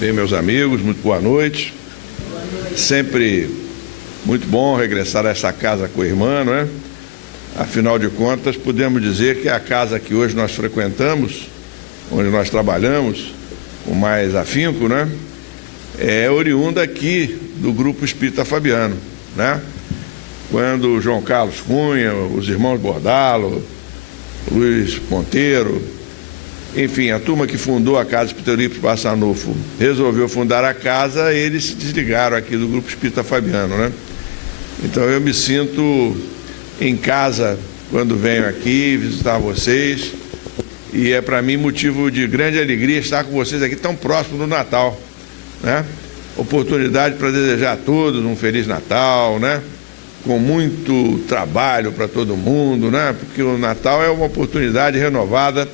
Bem, meus amigos, muito boa noite. Sempre muito bom regressar a essa casa com a irmã, não é? Afinal de contas, podemos dizer que a casa que hoje nós frequentamos, onde nós trabalhamos com mais afinco, né? É oriunda aqui do Grupo Espírita Fabiano, né? Quando o João Carlos Cunha, os irmãos Bordalo, Luiz Monteiro, enfim, a turma que fundou a Casa Espírita Eurípides Barçanufo resolveu fundar a casa, eles se desligaram aqui do Grupo Espírita Fabiano, né? Então eu me sinto em casa quando venho aqui visitar vocês, e é para mim motivo de grande alegria estar com vocês aqui tão próximo do Natal, né? Oportunidade para desejar a todos um Feliz Natal, né? Com muito trabalho para todo mundo, né? Porque o Natal é uma oportunidade renovada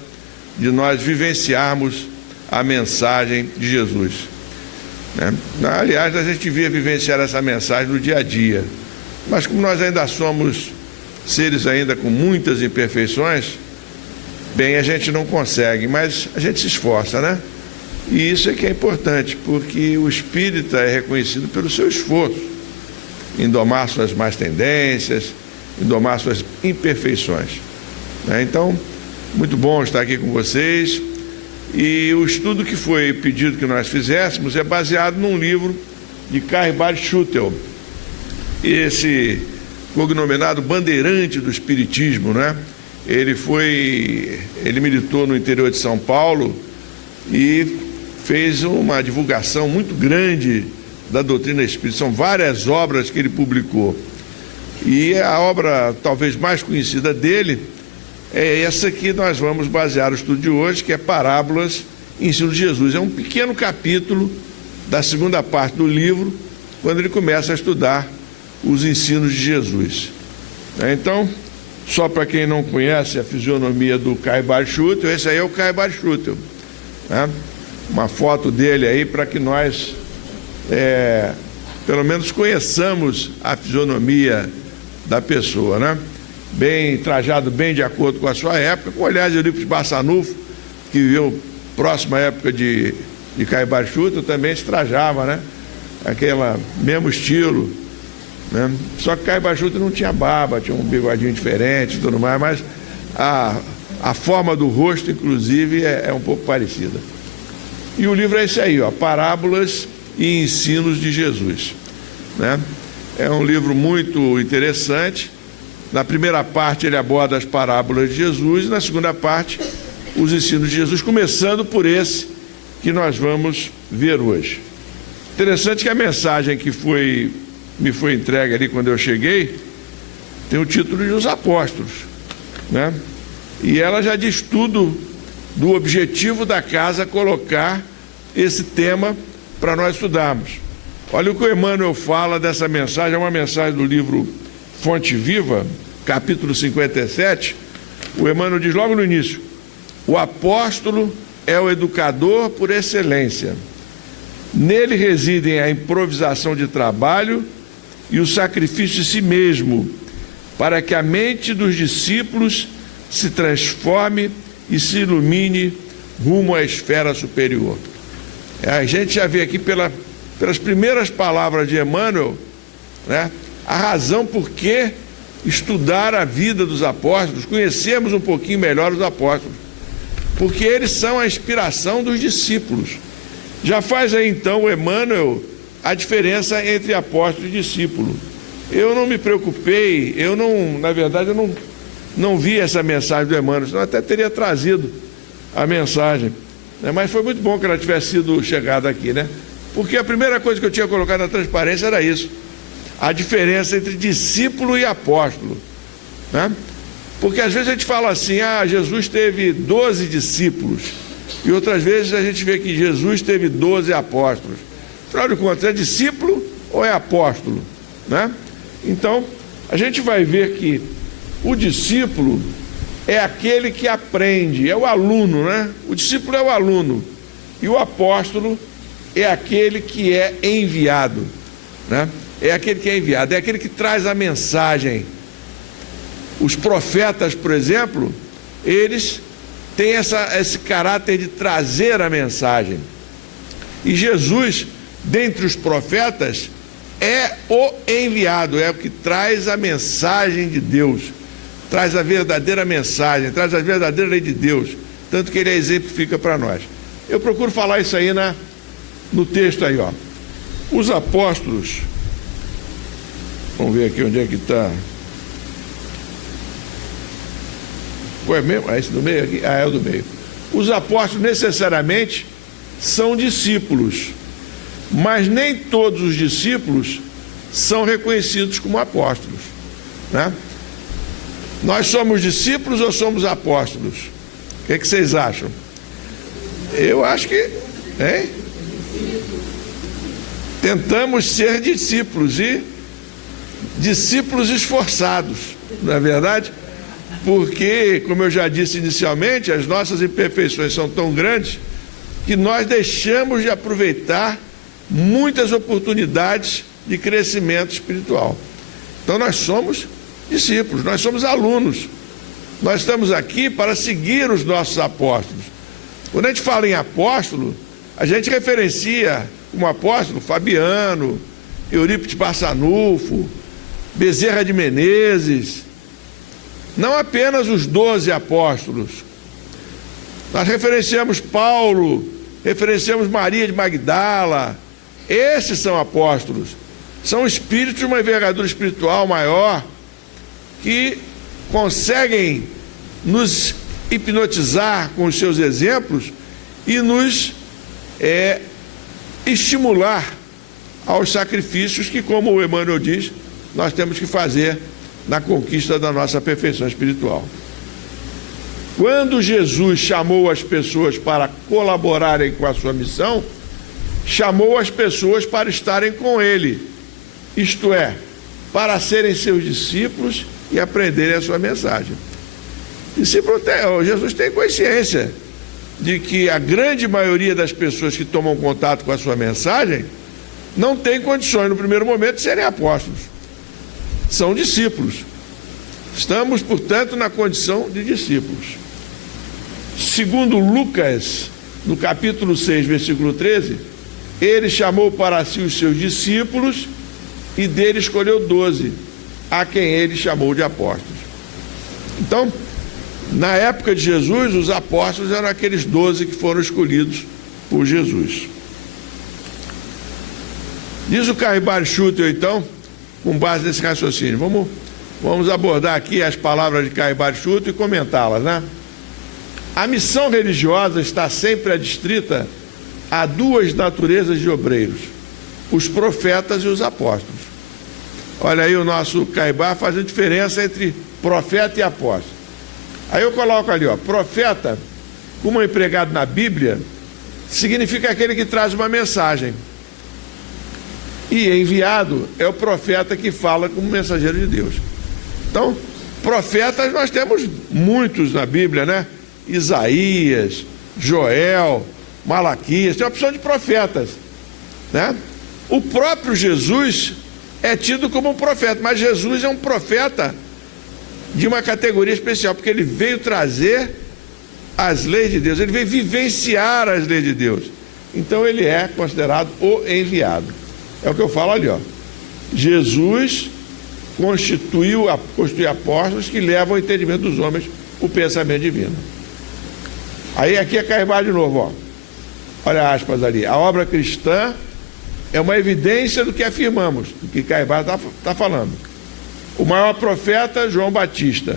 de nós vivenciarmos a mensagem de Jesus, né? Aliás, a gente devia vivenciar essa mensagem no dia a dia, mas como nós ainda somos seres ainda com muitas imperfeições, bem, a gente não consegue, mas a gente se esforça, né? E isso é que é importante, porque o espírita é reconhecido pelo seu esforço em domar suas más tendências, em domar suas imperfeições, né? Então, muito bom estar aqui com vocês. E o estudo que foi pedido que nós fizéssemos é baseado num livro de Karl Barth Schutel, esse cognominado bandeirante do espiritismo, né? Ele militou no interior de São Paulo e fez uma divulgação muito grande da doutrina espírita. São várias obras que ele publicou, e a obra talvez mais conhecida dele é essa que nós vamos basear o estudo de hoje, que é Parábolas e Ensino de Jesus. É um pequeno capítulo da segunda parte do livro, quando ele começa a estudar os ensinos de Jesus. Então, só para quem não conhece a fisionomia do Karl Barth Schutel, esse aí é o Karl Barth Schutel, né? Uma foto dele aí para que nós, pelo menos, conheçamos a fisionomia da pessoa, né? Bem trajado, bem de acordo com a sua época, com aliás, Eurípides Barçanufo, que viveu próxima época de Karl Barth Schutel, também se trajava, né? Aquele mesmo estilo, né? Só que Karl Barth Schutel não tinha barba, tinha um bigodinho diferente e tudo mais, mas a forma do rosto, inclusive, é um pouco parecida. E o livro é esse aí, ó, Parábolas e Ensinos de Jesus, né? É um livro muito interessante. Na primeira parte ele aborda as parábolas de Jesus, e na segunda parte os ensinos de Jesus, começando por esse que nós vamos ver hoje. Interessante que a mensagem que me foi entregue ali quando eu cheguei tem o título de Os Apóstolos, né? E ela já diz tudo do objetivo da casa colocar esse tema para nós estudarmos. Olha o que o Emmanuel fala dessa mensagem, é uma mensagem do livro Fonte Viva, capítulo 57, o Emmanuel diz logo no início: o apóstolo é o educador por excelência. Nele residem a improvisação de trabalho e o sacrifício de si mesmo, para que a mente dos discípulos se transforme e se ilumine rumo à esfera superior. A gente já vê aqui pelas primeiras palavras de Emmanuel, né, a razão por que estudar a vida dos apóstolos, conhecermos um pouquinho melhor os apóstolos, porque eles são a inspiração dos discípulos. Já faz aí então o Emmanuel a diferença entre apóstolo e discípulo. Eu não me preocupei, na verdade eu não vi essa mensagem do Emmanuel, senão eu até teria trazido a mensagem, né? Mas foi muito bom que ela tivesse sido chegada aqui, né? Porque a primeira coisa que eu tinha colocado na transparência era isso: a diferença entre discípulo e apóstolo, né? Porque às vezes a gente fala assim: Jesus teve 12 discípulos, e outras vezes a gente vê que Jesus teve 12 apóstolos. Afinal de contas, é discípulo ou é apóstolo, né? Então, a gente vai ver que o discípulo é aquele que aprende, é o aluno, né? O discípulo é o aluno, e o apóstolo é aquele que é enviado, né? É aquele que é enviado, é aquele que traz a mensagem. Os profetas, por exemplo, eles têm esse caráter de trazer a mensagem. E Jesus, dentre os profetas, é o enviado, é o que traz a mensagem de Deus, traz a verdadeira mensagem, traz a verdadeira lei de Deus, tanto que ele exemplifica para nós. Eu procuro falar isso aí no texto aí, ó. Os apóstolos, vamos ver aqui onde é que está. Qual é mesmo? É esse do meio aqui? Ah, é o do meio. Os apóstolos necessariamente são discípulos, mas nem todos os discípulos são reconhecidos como apóstolos, né? Nós somos discípulos ou somos apóstolos? O que vocês acham? Eu acho que, hein? Tentamos ser discípulos e discípulos esforçados, não é verdade? Porque, como eu já disse inicialmente, as nossas imperfeições são tão grandes que nós deixamos de aproveitar muitas oportunidades de crescimento espiritual. Então nós somos discípulos, nós somos alunos. Nós estamos aqui para seguir os nossos apóstolos. Quando a gente fala em apóstolo, a gente referencia como apóstolo Fabiano, Eurípides Barçanufo, Bezerra de Menezes, não apenas os 12 apóstolos. Nós referenciamos Paulo, referenciamos Maria de Magdala. Esses são apóstolos. São espíritos de uma envergadura espiritual maior que conseguem nos hipnotizar com os seus exemplos e nos estimular aos sacrifícios que, como o Emmanuel diz, nós temos que fazer na conquista da nossa perfeição espiritual. Quando Jesus chamou as pessoas para colaborarem com a sua missão, chamou as pessoas para estarem com ele, isto é, para serem seus discípulos e aprenderem a sua mensagem. Jesus tem consciência de que a grande maioria das pessoas que tomam contato com a sua mensagem não tem condições, no primeiro momento, de serem apóstolos. São discípulos. Estamos, portanto, na condição de discípulos. Segundo Lucas, no capítulo 6, versículo 13, ele chamou para si os seus discípulos e dele escolheu 12, a quem ele chamou de apóstolos. Então, na época de Jesus, os apóstolos eram aqueles 12 que foram escolhidos por Jesus. Diz o Caibal Schutel, então, com base nesse raciocínio. Vamos abordar aqui as palavras de Caibal Schutel e comentá-las, né? A missão religiosa está sempre adstrita a duas naturezas de obreiros, os profetas e os apóstolos. Olha aí o nosso Caibal fazendo diferença entre profeta e apóstolo. Aí eu coloco ali, ó, profeta, como é empregado na Bíblia, significa aquele que traz uma mensagem. E enviado é o profeta que fala como mensageiro de Deus. Então, profetas nós temos muitos na Bíblia, né? Isaías, Joel, Malaquias, tem uma opção de profetas, né? O próprio Jesus é tido como um profeta, mas Jesus é um profeta de uma categoria especial, porque ele veio trazer as leis de Deus, ele veio vivenciar as leis de Deus. Então ele é considerado o enviado. É o que eu falo ali, ó. Jesus constitui apóstolos que levam ao entendimento dos homens o pensamento divino. Aí aqui é Caibal de novo, ó. Olha aspas ali. A obra cristã é uma evidência do que afirmamos, do que Caibal está falando. O maior profeta, João Batista,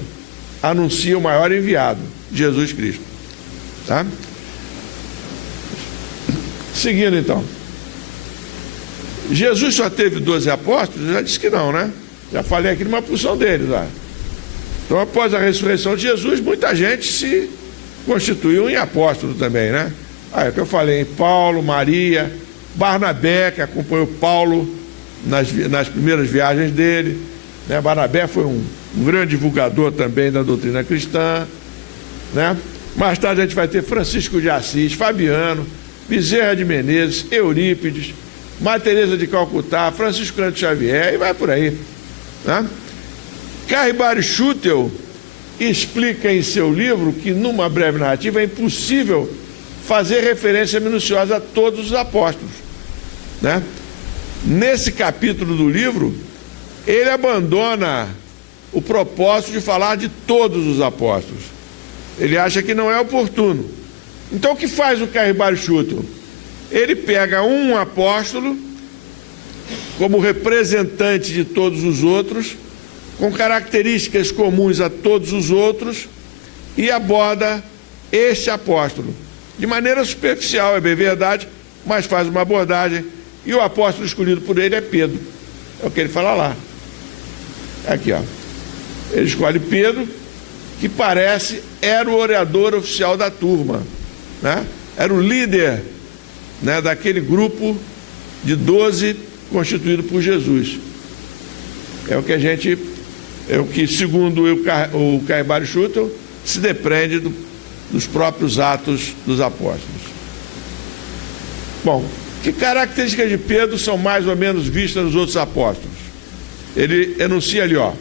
anuncia o maior enviado, Jesus Cristo. Tá? Seguindo então. Jesus só teve 12 apóstolos? Eu já disse que não, né? Já falei aqui numa porção deles lá. Então, após a ressurreição de Jesus, muita gente se constituiu em apóstolo também, né? É o que eu falei, Paulo, Maria, Barnabé, que acompanhou Paulo nas primeiras viagens dele, né? Barnabé foi um grande divulgador também da doutrina cristã, né? Mais tarde a gente vai ter Francisco de Assis, Fabiano, Bezerra de Menezes, Eurípides, Maria Teresa de Calcutá, Francisco Cândido Xavier, e vai por aí, né? Caibal Schutel explica em seu livro que numa breve narrativa é impossível fazer referência minuciosa a todos os apóstolos, né? Nesse capítulo do livro, ele abandona o propósito de falar de todos os apóstolos. Ele acha que não é oportuno. Então, o que faz o Caribari Schutel? Ele pega um apóstolo como representante de todos os outros, com características comuns a todos os outros, e aborda este apóstolo. De maneira superficial, é bem verdade, mas faz uma abordagem, e o apóstolo escolhido por ele é Pedro. É o que ele fala lá. Aqui, ó. Ele escolhe Pedro, que era o orador oficial da turma, né? Era o líder, né, daquele grupo de 12 constituído por Jesus. É o que segundo o Caribari Schutel, se depreende dos próprios Atos dos Apóstolos. Bom, que características de Pedro são mais ou menos vistas nos outros apóstolos? Ele enuncia ali, ó: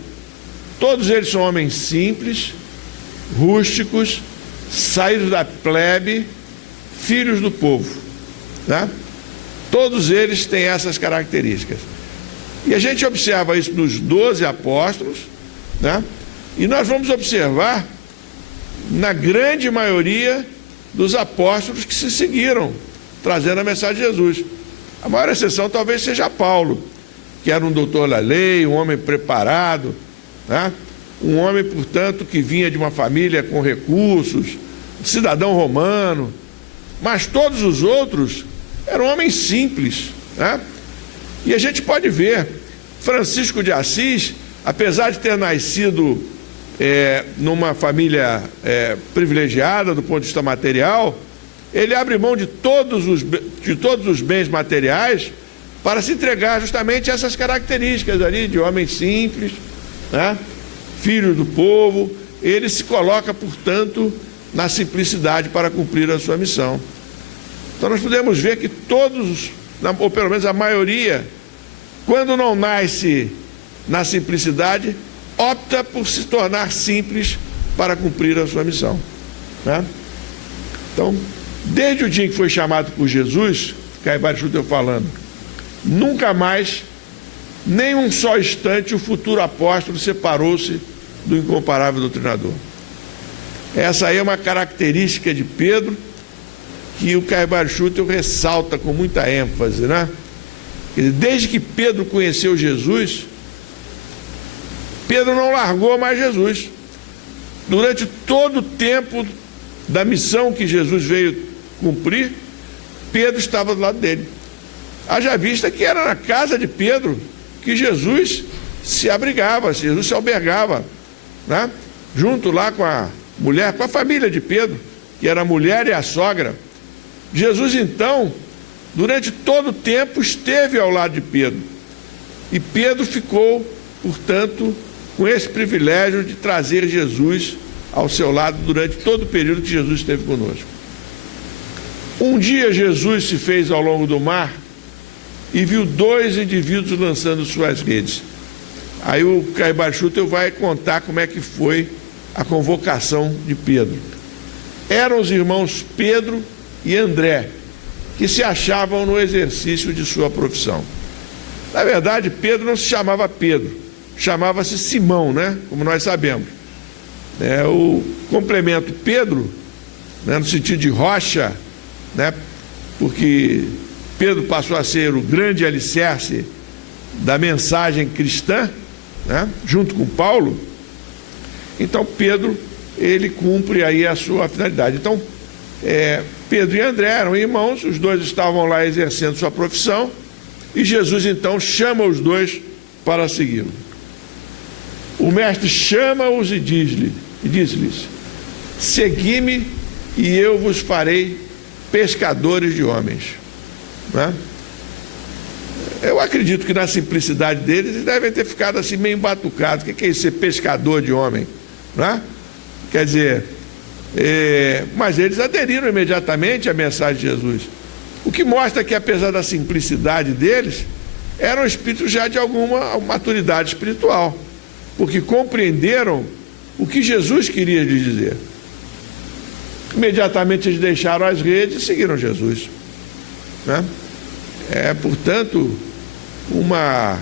todos eles são homens simples, rústicos, saídos da plebe, filhos do povo, né? Todos eles têm essas características. E a gente observa isso nos 12 apóstolos, né? E nós vamos observar na grande maioria dos apóstolos que se seguiram trazendo a mensagem de Jesus. A maior exceção talvez seja Paulo, que era um doutor da lei, um homem preparado, né? Um homem, portanto, que vinha de uma família com recursos, cidadão romano. Mas todos os outros eram homens simples, né? E a gente pode ver, Francisco de Assis, apesar de ter nascido numa família privilegiada do ponto de vista material, ele abre mão de todos os bens materiais para se entregar justamente a essas características ali de homem simples, né? Filho do povo. Ele se coloca, portanto, na simplicidade para cumprir a sua missão. Então nós podemos ver que todos, ou pelo menos a maioria, quando não nasce na simplicidade, opta por se tornar simples para cumprir a sua missão, né? Então, desde o dia que foi chamado por Jesus, Caribari Schutel falando, nunca mais, nem um só instante, o futuro apóstolo separou-se do incomparável doutrinador. Essa aí é uma característica de Pedro que o Caribari Schutel ressalta com muita ênfase, né? Desde que Pedro conheceu Jesus, Pedro não largou mais Jesus. Durante todo o tempo da missão que Jesus veio cumprir, Pedro estava do lado dele. Haja vista que era na casa de Pedro que Jesus se abrigava, Jesus se albergava, né? Junto lá com a mulher, com a família de Pedro, que era a mulher e a sogra. Jesus, então, durante todo o tempo, esteve ao lado de Pedro. E Pedro ficou, portanto, com esse privilégio de trazer Jesus ao seu lado durante todo o período que Jesus esteve conosco. Um dia Jesus se fez ao longo do mar e viu 2 indivíduos lançando suas redes. Aí o Caribari Schutel vai contar como é que foi a convocação de Pedro. Eram os irmãos Pedro e André, que se achavam no exercício de sua profissão. Na verdade, Pedro não se chamava Pedro, chamava-se Simão, né? Como nós sabemos. O complemento Pedro, né, no sentido de rocha, né, porque Pedro passou a ser o grande alicerce da mensagem cristã, né, junto com Paulo. Então Pedro, ele cumpre aí a sua finalidade. Então Pedro e André eram irmãos, os dois estavam lá exercendo sua profissão, e Jesus então chama os dois para segui-lo. O mestre chama-os e diz-lhes: segui-me e eu vos farei pescadores de homens, né? Eu acredito que na simplicidade deles, eles devem ter ficado assim meio embatucados. O que é isso, ser pescador de homem, né? Quer dizer, mas eles aderiram imediatamente à mensagem de Jesus, o que mostra que, apesar da simplicidade deles, eram espíritos já de alguma maturidade espiritual, porque compreenderam o que Jesus queria lhes dizer. Imediatamente eles deixaram as redes e seguiram Jesus, né? Portanto, uma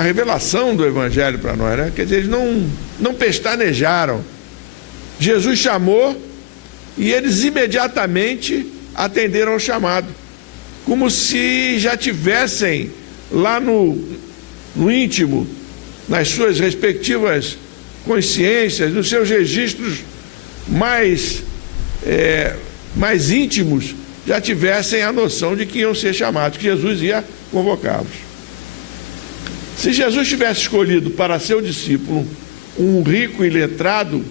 revelação do Evangelho para nós, né? Quer dizer, eles não pestanejaram. Jesus chamou e eles imediatamente atenderam ao chamado, como se já tivessem lá no íntimo, nas suas respectivas consciências, nos seus registros mais íntimos, já tivessem a noção de que iam ser chamados, que Jesus ia convocá-los. Se Jesus tivesse escolhido para seu discípulo um rico e letrado,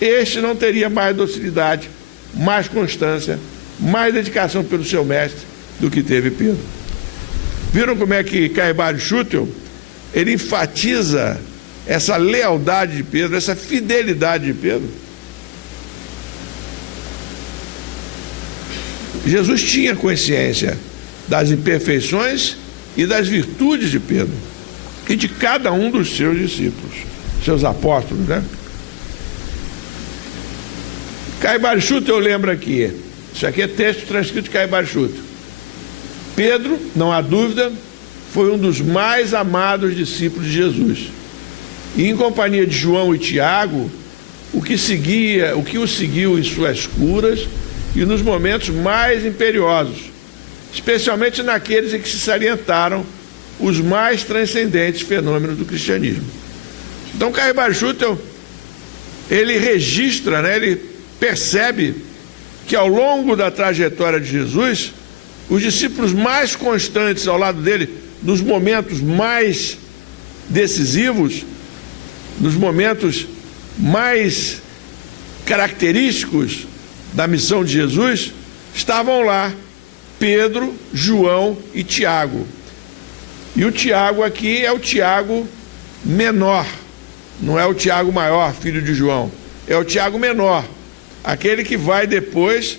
este não teria mais docilidade, mais constância, mais dedicação pelo seu mestre do que teve Pedro. Viram como é que Caibalius Schutel, ele enfatiza essa lealdade de Pedro, essa fidelidade de Pedro? Jesus tinha consciência das imperfeições e das virtudes de Pedro e de cada um dos seus discípulos, seus apóstolos, né? Caibalius Schutel lembra aqui, isso aqui é texto transcrito de Caibalius Schutel. Pedro, não há dúvida, foi um dos mais amados discípulos de Jesus. E em companhia de João e Tiago, o que o seguiu em suas curas e nos momentos mais imperiosos, especialmente naqueles em que se salientaram os mais transcendentes fenômenos do cristianismo. Então, Caibalius Schutel, ele registra, né, ele percebe que ao longo da trajetória de Jesus, os discípulos mais constantes ao lado dele, nos momentos mais decisivos, nos momentos mais característicos da missão de Jesus, estavam lá Pedro, João e Tiago. E o Tiago aqui é o Tiago menor, não é o Tiago maior, filho de João, é o Tiago menor, aquele que vai depois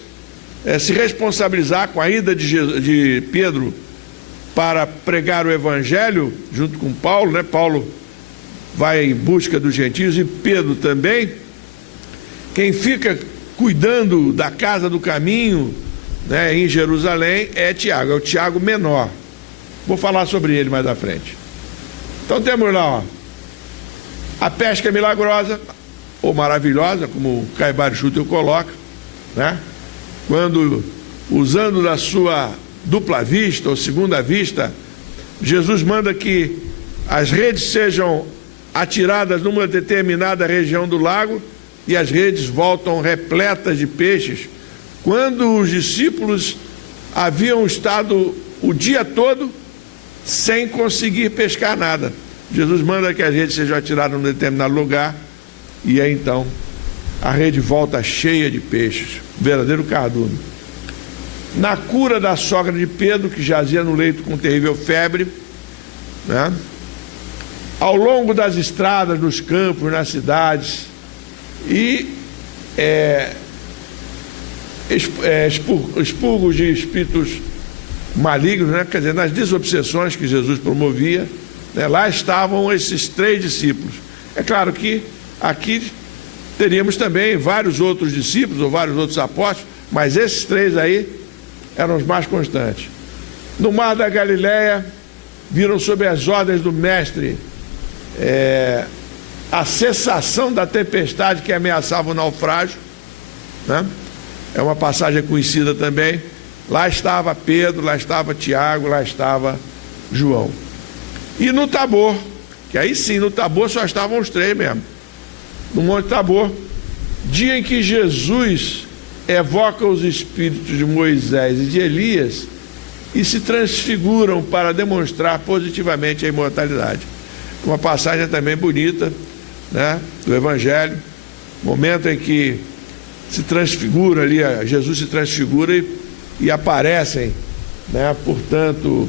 se responsabilizar com a ida de Pedro para pregar o Evangelho, junto com Paulo, né? Paulo vai em busca dos gentios e Pedro também. Quem fica cuidando da casa do caminho, né, em Jerusalém, é Tiago, é o Tiago menor. Vou falar sobre ele mais à frente. Então temos lá, ó, a pesca milagrosa, ou maravilhosa, como o Caibalius Schutel coloca, né? Quando, usando da sua dupla vista ou segunda vista, Jesus manda que as redes sejam atiradas numa determinada região do lago e as redes voltam repletas de peixes, quando os discípulos haviam estado o dia todo sem conseguir pescar nada. Jesus manda que as redes sejam atiradas num determinado lugar e aí então a rede volta cheia de peixes, verdadeiro cardume. Na cura da sogra de Pedro, que jazia no leito com terrível febre, né? Ao longo das estradas, nos campos, nas cidades, e expurgos de espíritos malignos, né? Quer dizer, nas desobsessões que Jesus promovia, né? Lá estavam esses 3 discípulos. É claro que aqui teríamos também vários outros discípulos ou vários outros apóstolos, mas esses 3 aí eram os mais constantes. No mar da Galileia, viram sob as ordens do mestre a cessação da tempestade que ameaçava o naufrágio, né? É uma passagem conhecida também. Lá estava Pedro, lá estava Tiago, lá estava João. E no Tabor, que aí sim, no Tabor só estavam os 3 mesmo. No Monte Tabor, dia em que Jesus evoca os espíritos de Moisés e de Elias e se transfiguram para demonstrar positivamente a imortalidade. Uma passagem também bonita, né, do Evangelho, momento em que se transfigura ali, Jesus se transfigura e aparecem, né, portanto,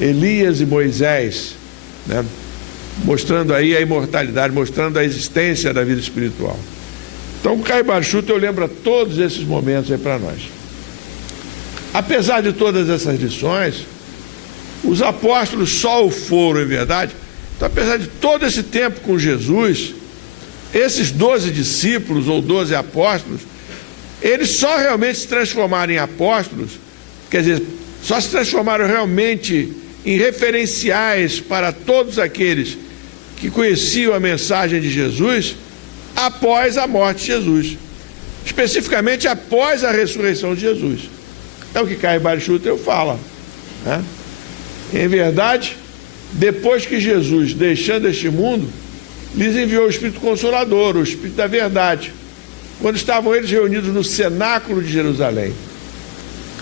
Elias e Moisés, né, mostrando aí a imortalidade, mostrando a existência da vida espiritual. Então, o Caibalius Schutel lembra todos esses momentos aí para nós. Apesar de todas essas lições, os apóstolos só o foram, em verdade. Então, apesar de todo esse tempo com Jesus, esses 12 discípulos ou 12 apóstolos eles só realmente se transformaram em apóstolos, quer dizer, só se transformaram realmente em referenciais para todos aqueles que conheciam a mensagem de Jesus após a morte de Jesus, especificamente após a ressurreição de Jesus. É o que Caio Barichuter fala, né? Em verdade, depois que Jesus, deixando este mundo, lhes enviou o Espírito Consolador, o Espírito da Verdade, quando estavam eles reunidos no cenáculo de Jerusalém.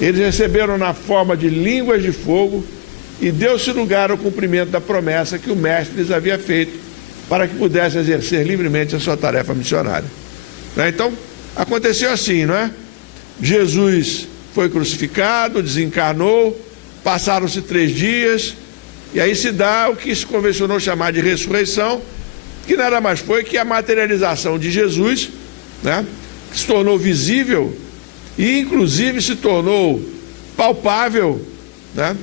Eles receberam na forma de línguas de fogo e deu-se lugar ao cumprimento da promessa que o Mestre lhes havia feito para que pudessem exercer livremente a sua tarefa missionária. Então, aconteceu assim, não é? Jesus foi crucificado, desencarnou, passaram-se 3 dias, e aí se dá o que se convencionou chamar de ressurreição, que nada mais foi que a materialização de Jesus, né, que se tornou visível e inclusive se tornou palpável, né,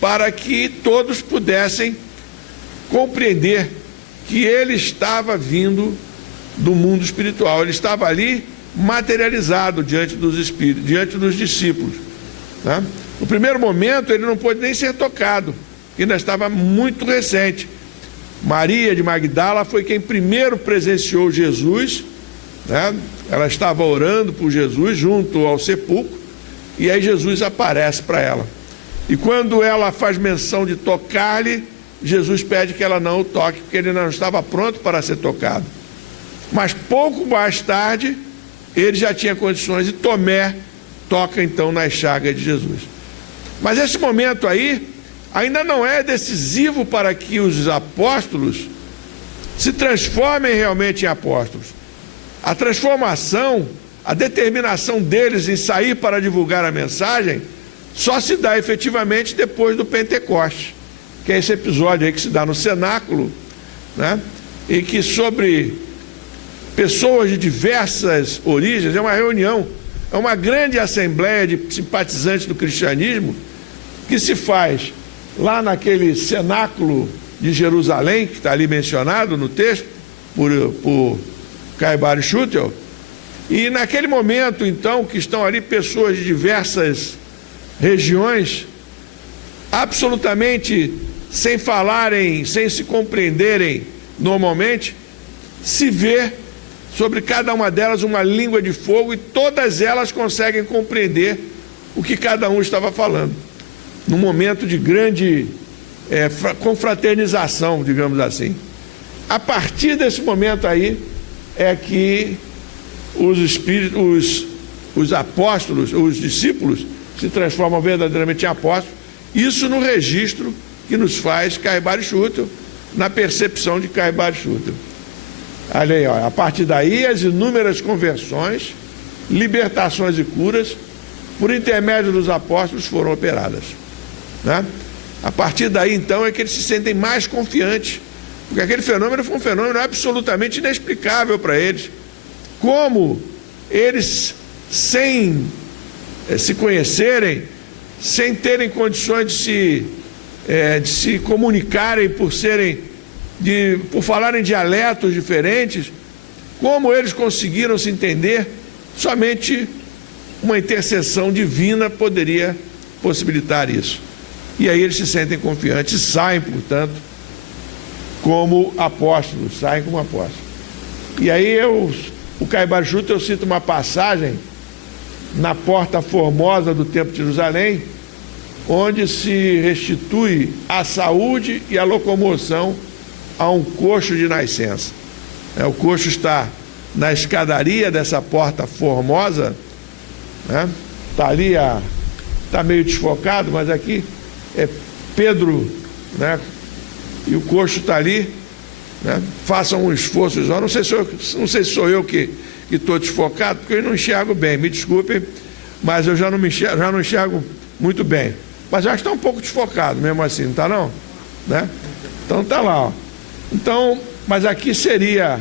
para que todos pudessem compreender que ele estava vindo do mundo espiritual, ele estava ali materializado diante dos espíritos, diante dos discípulos, né? No primeiro momento ele não pôde nem ser tocado, ainda estava muito recente. Maria de Magdala foi quem primeiro presenciou Jesus, né? Ela estava orando por Jesus junto ao sepulcro, e aí Jesus aparece para ela. E quando ela faz menção de tocar-lhe, Jesus pede que ela não o toque, porque ele não estava pronto para ser tocado. Mas pouco mais tarde, ele já tinha condições, e Tomé toca então nas chagas de Jesus. Mas esse momento aí ainda não é decisivo para que os apóstolos se transformem realmente em apóstolos. A transformação, a determinação deles em sair para divulgar a mensagem, só se dá efetivamente depois do Pentecoste, que é esse episódio aí que se dá no cenáculo, né? E que sobre pessoas de diversas origens, é uma reunião, é uma grande assembleia de simpatizantes do cristianismo, que se faz lá naquele cenáculo de Jerusalém, que está ali mencionado no texto, por Caio Barichuter. E naquele momento, então, que estão ali pessoas de diversas regiões, absolutamente sem falarem, sem se compreenderem normalmente, se vê sobre cada uma delas uma língua de fogo, e todas elas conseguem compreender o que cada um estava falando, num momento de grande confraternização, digamos assim. A partir desse momento aí é que os apóstolos, os discípulos, se transformam verdadeiramente em apóstolos. Isso no registro que nos faz Caio Barichuter, na percepção de Caio Barichuter. Olha aí, ó, a partir daí as inúmeras conversões, libertações e curas, por intermédio dos apóstolos, foram operadas, né? A partir daí, então, é que eles se sentem mais confiantes, porque aquele fenômeno foi um fenômeno absolutamente inexplicável para eles. Como eles, sem se conhecerem, sem terem condições de se comunicarem, por falarem dialetos diferentes, como eles conseguiram se entender, somente uma intercessão divina poderia possibilitar isso. E aí eles se sentem confiantes e saem, portanto, como apóstolos, saem como apóstolos. E aí o Caio Barichuter, eu cito uma passagem na Porta Formosa do Templo de Jerusalém, onde se restitui a saúde e a locomoção a um coxo de nascença. O coxo está na escadaria dessa Porta Formosa, né? Está ali, está meio desfocado, mas aqui é Pedro, né? E o coxo está ali, né? Façam um esforço, não sei se sou eu que estou desfocado, porque eu não enxergo bem, me desculpem, mas eu já não enxergo muito bem. Mas já está um pouco desfocado mesmo assim, não está não? Né? Então está lá, ó. Então, mas aqui seria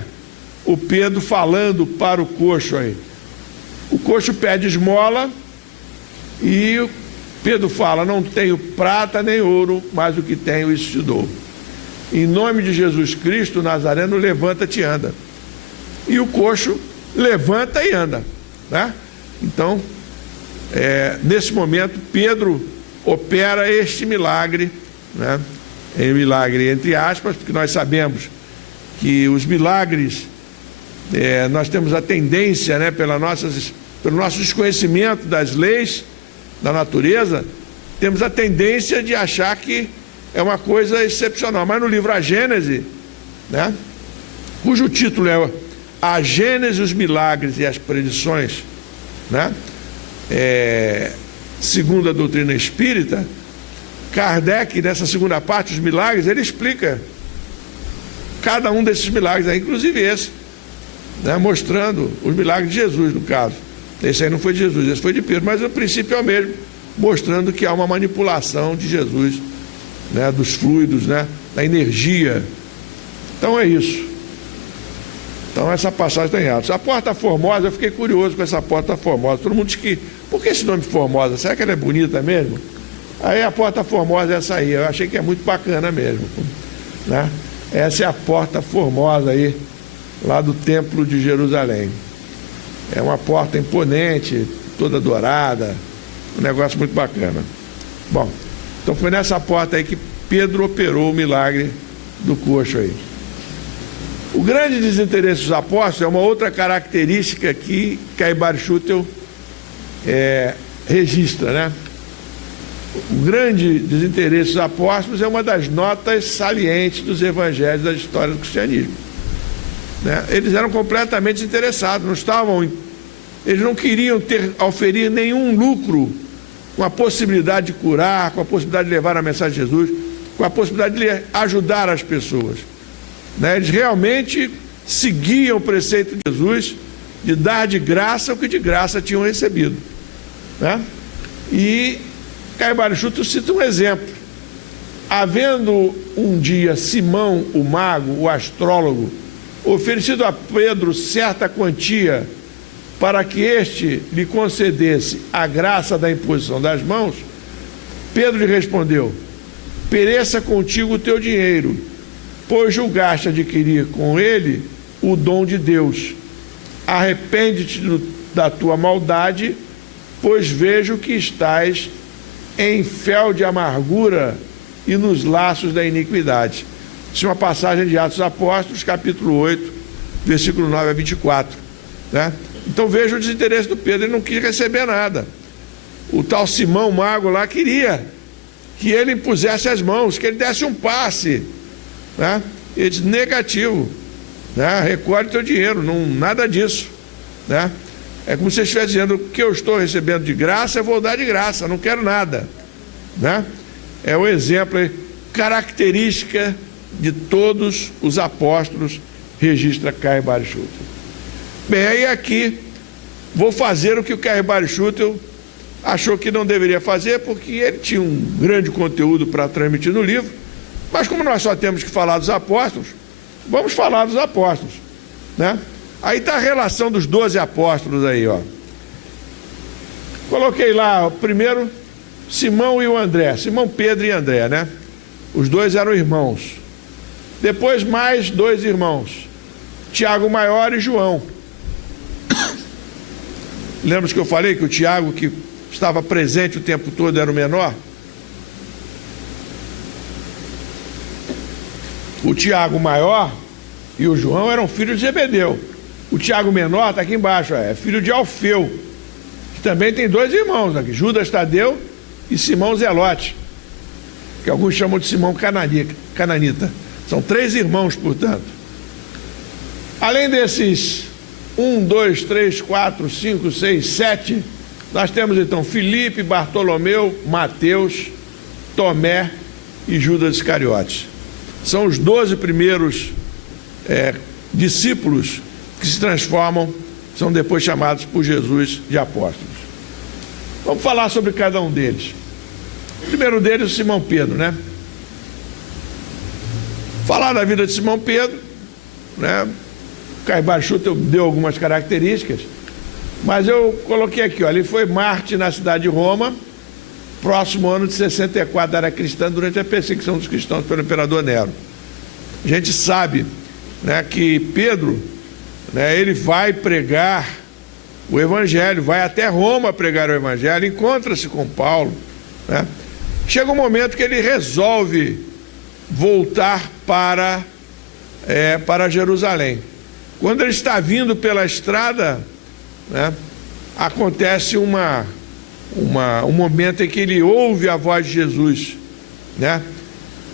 o Pedro falando para o coxo aí. O coxo pede esmola e o Pedro fala: não tenho prata nem ouro, mas o que tenho isso te dou. Em nome de Jesus Cristo Nazareno, levanta-te e anda. E o coxo levanta e anda, né? Então, nesse momento, Pedro opera este milagre, né? É um milagre entre aspas, porque nós sabemos que os milagres, nós temos a tendência, né, pelo nosso desconhecimento das leis da natureza, temos a tendência de achar que é uma coisa excepcional. Mas no livro A Gênese, né, cujo título é A Gênese, os Milagres e as Predições, né, segundo a doutrina espírita, Kardec, nessa segunda parte, os milagres, ele explica cada um desses milagres, inclusive esse, né, mostrando os milagres de Jesus, no caso. Esse aí não foi de Jesus, esse foi de Pedro, mas o princípio é o mesmo, mostrando que há uma manipulação de Jesus, né, dos fluidos, né, da energia. Então é isso. Então essa passagem está em Atos. A Porta Formosa, eu fiquei curioso com essa Porta Formosa. Todo mundo diz que, por que esse nome Formosa? Será que ela é bonita mesmo? Aí a Porta Formosa é essa aí, eu achei que é muito bacana mesmo, né? Essa é a Porta Formosa aí, lá do Templo de Jerusalém. É uma porta imponente, toda dourada, um negócio muito bacana. Bom, então foi nessa porta aí que Pedro operou o milagre do coxo aí. O grande desinteresse dos apóstolos é uma outra característica que Caibal Schutel registra, né? O grande desinteresse dos apóstolos é uma das notas salientes dos evangelhos da história do cristianismo, né? Eles eram completamente desinteressados, eles não queriam oferir nenhum lucro com a possibilidade de curar, com a possibilidade de levar a mensagem de Jesus, com a possibilidade de ajudar as pessoas, né? Eles realmente seguiam o preceito de Jesus de dar de graça o que de graça tinham recebido, né? E Caibal Schutel cita um exemplo. Havendo um dia Simão, o mago, o astrólogo, oferecido a Pedro certa quantia para que este lhe concedesse a graça da imposição das mãos, Pedro lhe respondeu: pereça contigo o teu dinheiro, pois julgaste adquirir com ele o dom de Deus. Arrepende-te da tua maldade, pois vejo que estás em fel de amargura e nos laços da iniquidade. Isso é uma passagem de Atos dos Apóstolos, capítulo 8, versículo 9 a 24, né? Então veja o desinteresse do Pedro, ele não quis receber nada. O tal Simão mago lá queria que ele impusesse as mãos, que ele desse um passe, né? Ele disse: negativo, né? Recolhe teu dinheiro, não, nada disso, né? É como se você estivesse dizendo: o que eu estou recebendo de graça, eu vou dar de graça, não quero nada, né? É o exemplo, característica de todos os apóstolos, registra Caibal Schutel. Bem, aí aqui vou fazer o que o Caibal Schutel achou que não deveria fazer, porque ele tinha um grande conteúdo para transmitir no livro, mas como nós só temos que falar dos apóstolos, vamos falar dos apóstolos, né? Aí está a relação dos 12 apóstolos aí, ó. Coloquei lá, primeiro, Simão e o André. Simão, Pedro e André, né? Os dois eram irmãos. Depois mais 2 irmãos, Tiago maior e João. Lembra que eu falei que o Tiago, que estava presente o tempo todo, era o menor? O Tiago maior e o João eram filhos de Zebedeu. O Tiago menor está aqui embaixo, é filho de Alfeu, que também tem 2 irmãos aqui, Judas Tadeu e Simão Zelote, que alguns chamam de Simão Cananita. São 3 irmãos, portanto. Além desses 1, 2, 3, 4, 5, 6, 7, nós temos então Filipe, Bartolomeu, Mateus, Tomé e Judas Iscariotes. São os 12 primeiros discípulos que se transformam, são depois chamados por Jesus de apóstolos. Vamos falar sobre cada um deles. O primeiro deles, o Simão Pedro, né? Falar da vida de Simão Pedro, né? Caibal Schutel deu algumas características, mas eu coloquei aqui, ó, ele foi mártir na cidade de Roma, próximo ano de 64 da era cristã, durante a perseguição dos cristãos pelo imperador Nero. A gente sabe, né, que Pedro, né, ele vai pregar o Evangelho, vai até Roma pregar o Evangelho, encontra-se com Paulo, né? Chega um momento que ele resolve voltar para Jerusalém. Quando ele está vindo pela estrada, né, acontece um momento em que ele ouve a voz de Jesus, né,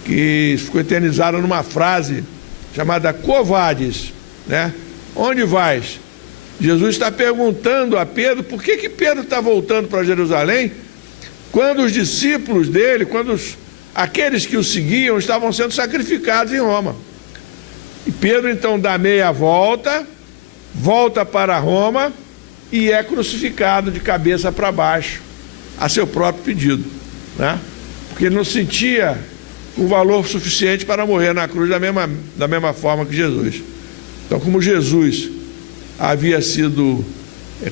que ficou eternizada numa frase chamada "Covades", né? Onde vais? Jesus está perguntando a Pedro por que Pedro está voltando para Jerusalém, quando os discípulos dele, aqueles que o seguiam, estavam sendo sacrificados em Roma. E Pedro então dá meia volta, volta para Roma e é crucificado de cabeça para baixo, a seu próprio pedido, né? Porque ele não sentia o valor suficiente para morrer na cruz da mesma forma que Jesus. Então, como Jesus havia sido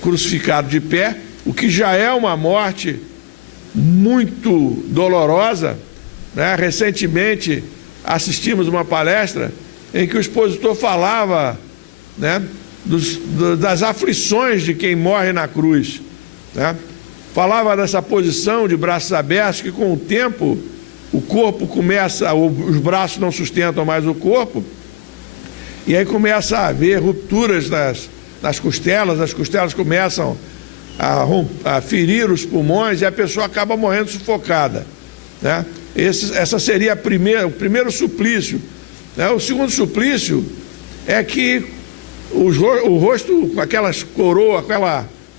crucificado de pé, o que já é uma morte muito dolorosa, né? Recentemente assistimos uma palestra em que o expositor falava, né, das aflições de quem morre na cruz, né? Falava dessa posição de braços abertos, que com o tempo o corpo começa, os braços não sustentam mais o corpo, e aí começa a haver rupturas nas costelas, as costelas começam a ferir os pulmões e a pessoa acaba morrendo sufocada, né? Essa seria o primeiro suplício, né? O segundo suplício é que o rosto, com aquela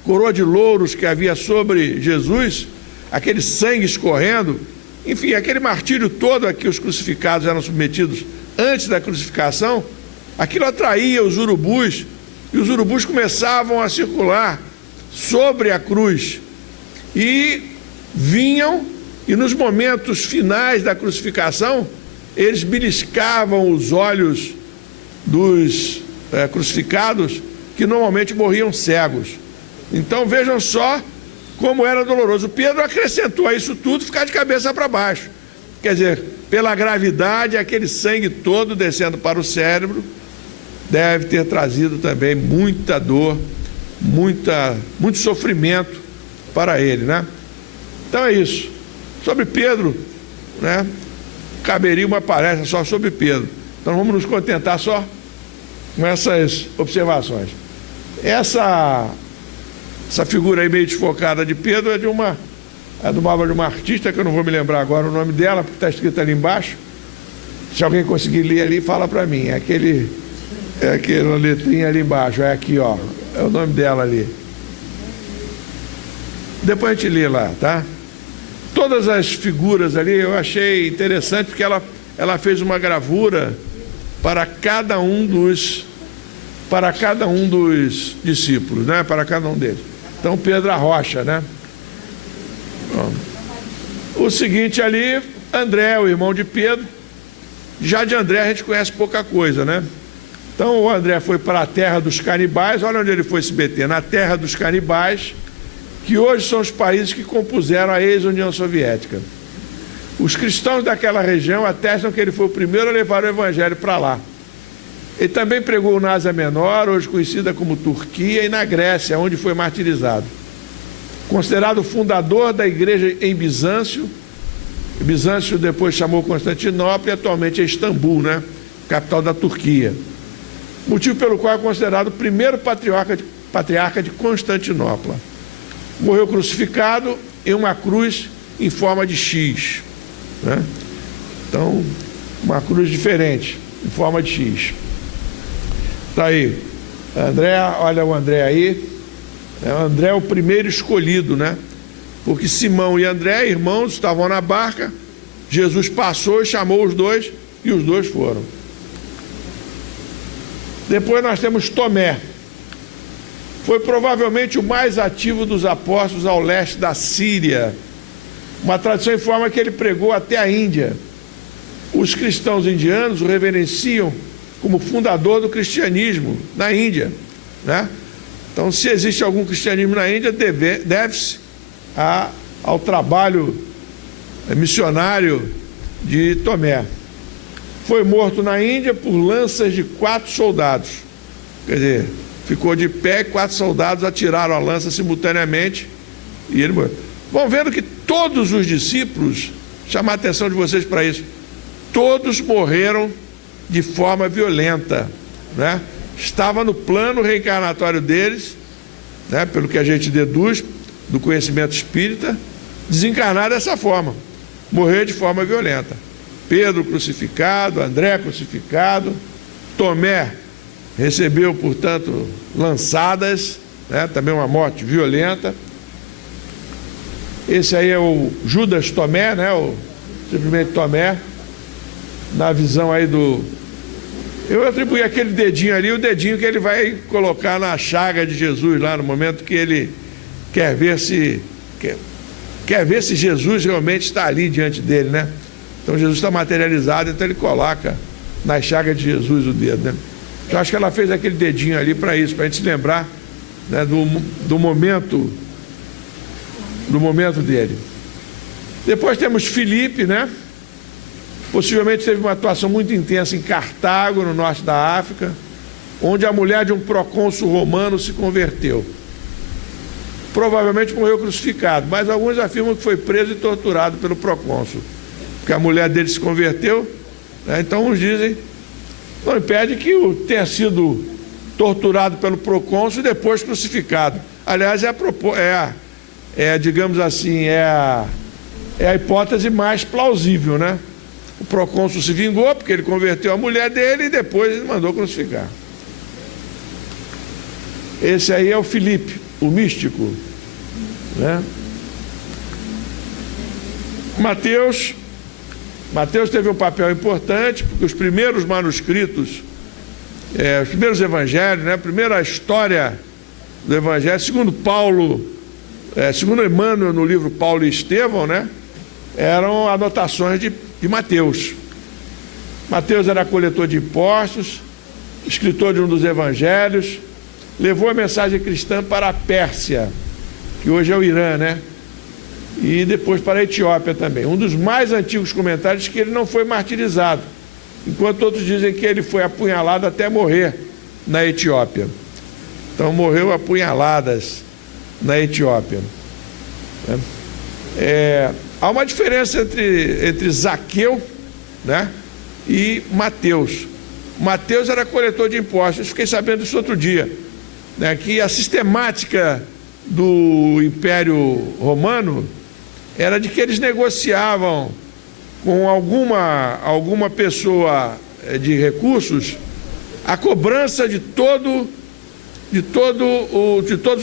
coroa de louros que havia sobre Jesus, aquele sangue escorrendo, enfim, aquele martírio todo a que os crucificados eram submetidos antes da crucificação, aquilo atraía os urubus, e os urubus começavam a circular sobre a cruz, e vinham, e nos momentos finais da crucificação, eles beliscavam os olhos dos crucificados, que normalmente morriam cegos. Então vejam só como era doloroso. Pedro acrescentou a isso tudo ficar de cabeça para baixo. Quer dizer, pela gravidade, aquele sangue todo descendo para o cérebro deve ter trazido também muita dor, muito sofrimento para ele, né? Então é isso. Sobre Pedro, né, caberia uma palestra só sobre Pedro. Então vamos nos contentar só com essas observações. Essa figura aí meio desfocada de Pedro é de uma artista, que eu não vou me lembrar agora o nome dela, porque está escrito ali embaixo. Se alguém conseguir ler ali, fala para mim. É aquela letrinha ali embaixo, é aqui, ó. É o nome dela ali. Depois a gente lê lá, tá? Todas as figuras ali eu achei interessante, porque ela fez uma gravura para cada um dos discípulos, né? Para cada um deles. Então, Pedro a Rocha, né? Bom. O seguinte ali, André, o irmão de Pedro. Já de André a gente conhece pouca coisa, né? Então o André foi para a terra dos canibais. Olha onde ele foi se meter, na terra dos canibais, que hoje são os países que compuseram a ex-União Soviética. Os cristãos daquela região atestam que ele foi o primeiro a levar o evangelho para lá. Ele também pregou na Ásia Menor, hoje conhecida como Turquia, e na Grécia, onde foi martirizado. Considerado o fundador da igreja em Bizâncio. Bizâncio depois chamou Constantinopla e atualmente é Istambul, né? Capital da Turquia. Motivo pelo qual é considerado o primeiro patriarca de Constantinopla. Morreu crucificado em uma cruz em forma de X, né? Então, uma cruz diferente, em forma de X. Está aí, André, olha o André aí. O André é o primeiro escolhido, né? Porque Simão e André, irmãos, estavam na barca. Jesus passou e chamou os dois, e os dois foram. Depois nós temos Tomé. Foi provavelmente o mais ativo dos apóstolos ao leste da Síria. Uma tradição informa que ele pregou até a Índia. Os cristãos indianos o reverenciam como fundador do cristianismo na Índia, né? Então, se existe algum cristianismo na Índia, deve-se ao trabalho missionário de Tomé. Foi morto na Índia por lanças de 4 soldados. Quer dizer, ficou de pé e 4 soldados atiraram a lança simultaneamente e ele morreu. Vão vendo que todos os discípulos, chamar a atenção de vocês para isso, todos morreram de forma violenta, né? Estava no plano reencarnatório deles, né, pelo que a gente deduz do conhecimento espírita, desencarnar dessa forma, morrer de forma violenta. Pedro crucificado, André crucificado, Tomé recebeu, portanto, lançadas, né, também uma morte violenta. Esse aí é o Judas Tomé, né, simplesmente Tomé, na visão aí do... Eu atribuí aquele dedinho ali, o dedinho que ele vai colocar na chaga de Jesus, lá no momento que ele quer ver se Jesus realmente está ali diante dele, né? Então Jesus está materializado, então ele coloca na chaga de Jesus o dedo, né? Eu acho que ela fez aquele dedinho ali para isso, para a gente se lembrar, né, do momento dele. Depois temos Filipe, né? Possivelmente teve uma atuação muito intensa em Cartago, no norte da África, onde a mulher de um procônsul romano se converteu. Provavelmente morreu crucificado, mas alguns afirmam que foi preso e torturado pelo procônsul, porque a mulher dele se converteu, né? Então uns dizem, não impede que tenha sido torturado pelo procônsul e depois crucificado. Aliás, digamos assim, é a hipótese mais plausível, né? O procônsul se vingou porque ele converteu a mulher dele e depois ele mandou crucificar. Esse aí é o Filipe, o místico, né? Mateus teve um papel importante, porque os primeiros manuscritos, os primeiros evangelhos, né? A primeira história do evangelho, segundo Emmanuel no livro Paulo e Estevão, né? Eram anotações de Mateus. Mateus era coletor de impostos, escritor de um dos evangelhos, levou a mensagem cristã para a Pérsia, que hoje é o Irã, né? E depois para a Etiópia também. Um dos mais antigos comentários diz que ele não foi martirizado, enquanto outros dizem que ele foi apunhalado até morrer na Etiópia. Então morreu a punhaladas na Etiópia. Há uma diferença entre Zaqueu, né, e Mateus. Mateus era coletor de impostos. Eu fiquei sabendo isso outro dia, né, que a sistemática do Império Romano era de que eles negociavam com alguma pessoa de recursos a cobrança de todos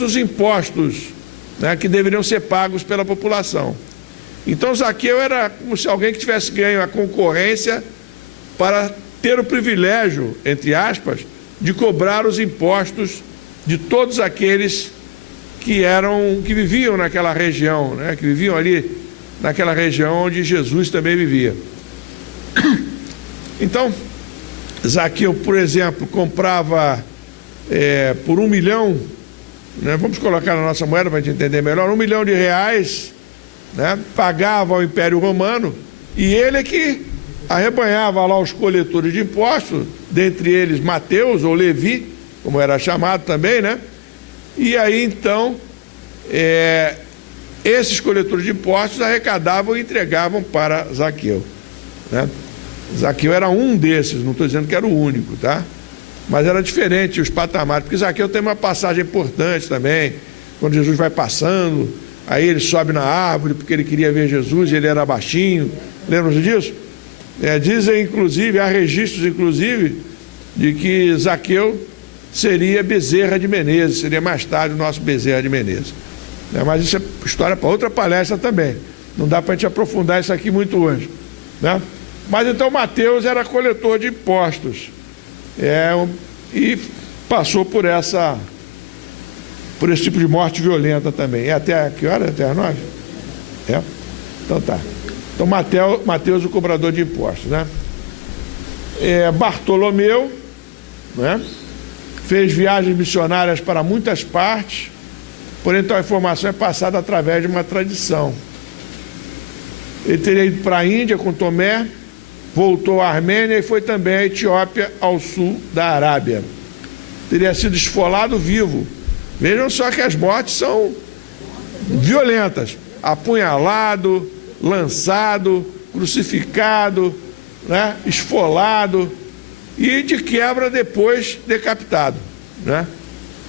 os impostos, né, que deveriam ser pagos pela população. Então Zaqueu era como se alguém que tivesse ganho a concorrência para ter o privilégio, entre aspas, de cobrar os impostos de todos aqueles que viviam naquela região, né, que viviam ali naquela região onde Jesus também vivia. Então, Zaqueu, por exemplo, comprava por 1 milhão, né, vamos colocar na nossa moeda para a gente entender melhor, 1 milhão de reais, né, pagava ao Império Romano, e ele é que arrebanhava lá os coletores de impostos, dentre eles Mateus ou Levi, como era chamado também, né? E aí então esses coletores de impostos arrecadavam e entregavam para Zaqueu, né? Zaqueu era um desses, não estou dizendo que era o único, tá? Mas era diferente os patamares, porque Zaqueu tem uma passagem importante também, quando Jesus vai passando, aí ele sobe na árvore porque ele queria ver Jesus, ele era baixinho, lembram-se disso? Dizem inclusive, há registros inclusive, de que Zaqueu seria Bezerra de Menezes, seria mais tarde o nosso Bezerra de Menezes. Mas isso é história para outra palestra também, não dá para a gente aprofundar isso aqui muito hoje, né? Mas então Mateus era coletor de impostos, e passou por esse tipo de morte violenta também. É até que hora? Até as 9? Então tá. Então Mateus, o cobrador de impostos, né? Bartolomeu, né, fez viagens missionárias para muitas partes, porém então a informação é passada através de uma tradição. Ele teria ido para a Índia com Tomé, voltou à Armênia e foi também à Etiópia, ao sul da Arábia. teria sido esfolado vivo. Vejam só que as mortes são violentas: apunhalado, lançado, crucificado, né? Esfolado e de quebra depois decapitado, né?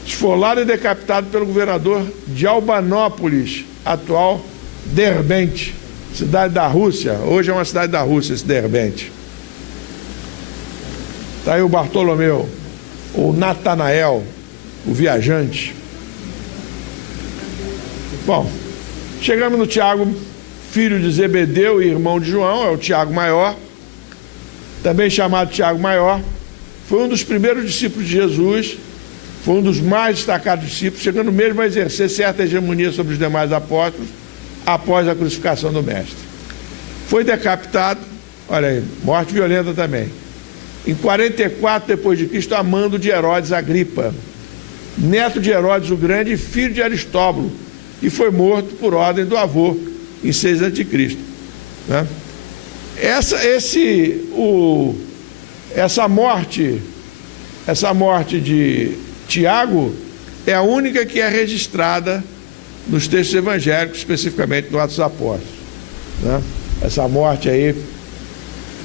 Esfolado e decapitado pelo governador de Albanópolis, atual Derbente, cidade da Rússia. Hoje é uma cidade da Rússia esse Derbente. Está aí o Bartolomeu, o Natanael, o viajante. Bom, chegamos no Tiago, filho de Zebedeu e irmão de João, é o Tiago Maior, também chamado Tiago Maior. Foi um dos primeiros discípulos de Jesus, foi um dos mais destacados discípulos, chegando mesmo a exercer certa hegemonia sobre os demais apóstolos após a crucificação do Mestre. Foi decapitado, olha aí, morte violenta também, em 44 depois de Cristo, a mando de Herodes Agripa, neto de Herodes o Grande e filho de Aristóbulo, que foi morto por ordem do avô em 6 a.C., né? Essa morte de Tiago é a única que é registrada nos textos evangélicos, especificamente no Atos dos Apóstolos, né? Essa morte aí